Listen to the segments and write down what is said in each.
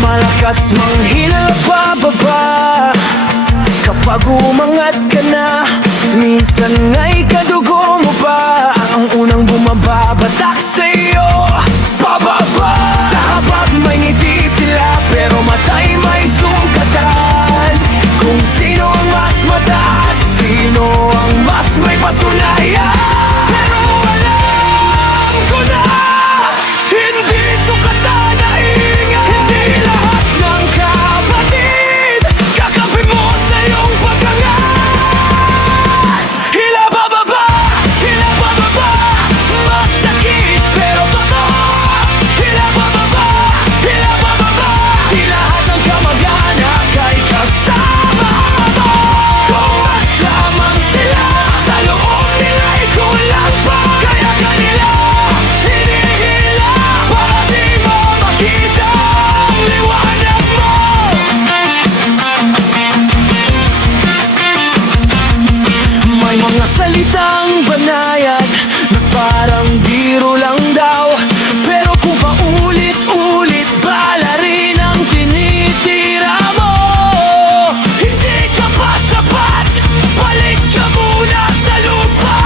Malakas manghila pababa kapag umangat ka na. Minsan nga'y kadugo mo pa ang unang bumababatak sa'yo pababa. Sa habag may ngiti sila pero matay may sungkatan. Kung sino ang mas mataas, sino ang mas may patunayan. Pero alam ko na hindi sukatan na ingay. Hindi lahat ng kapatid kakapi mo sa iyong pagkangat. Hila bababa, masakit pero totoo. Hila bababa, di lahat ng kamag-anak ay kasama mo. Kung mas lamang sila, sa loob nila'y kulang pa. Kaya kanila hinihila para di mo makita ang liwanag mo. May mga salitang banayad na parang biro lang daw, pero kung paulit-ulit bala rin ang tinitira mo. Hindi ka pa sapat, balik ka muna sa lupa.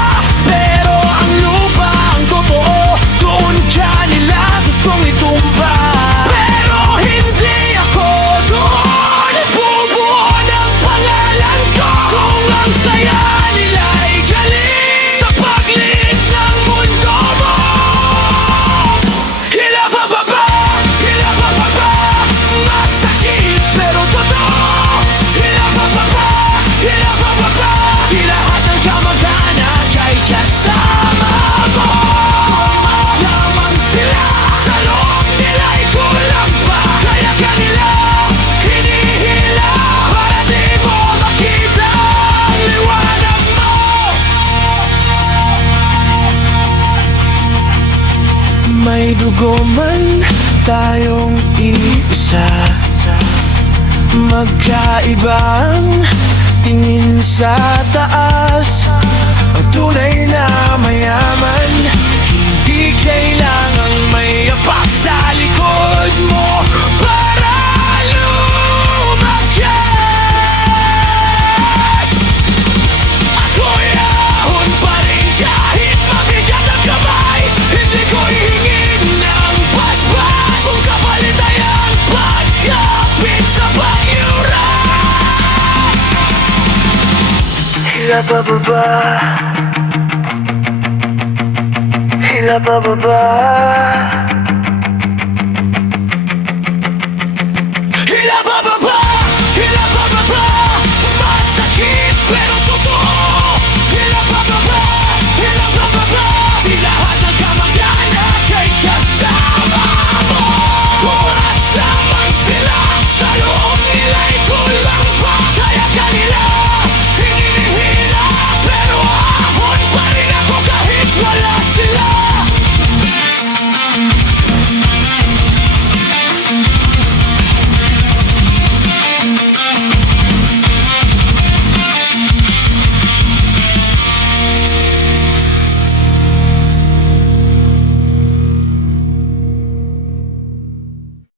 Pero ang lupa ang totoo, doon ka nila gustong itumba. Pero hindi ako doon, bubuo ng pangalan ko. Kung ang saya nila'y galing sa pagliit ng mundo mo. Hila bababa, masakit pero totoo. Hila bababa, di lahat ng kamag-anak ay kasama mo. Kung mas lamang sila, sa loob nila'y kulang pa. Kaya kanila hinihila para di mo makita ang liwanag mo. May dugo man tayong iisa, magkaibang tingin sa taas. Ang tunay na mayaman, hindi kailangang may apak sa likod mo para lumakas. Ako'y ahon pa rin kahit mabigat ang kamay. Hindi ko hihingin ng basbas kung kapalit ay ang pagkapit sa pag-iuras. Hila bababa,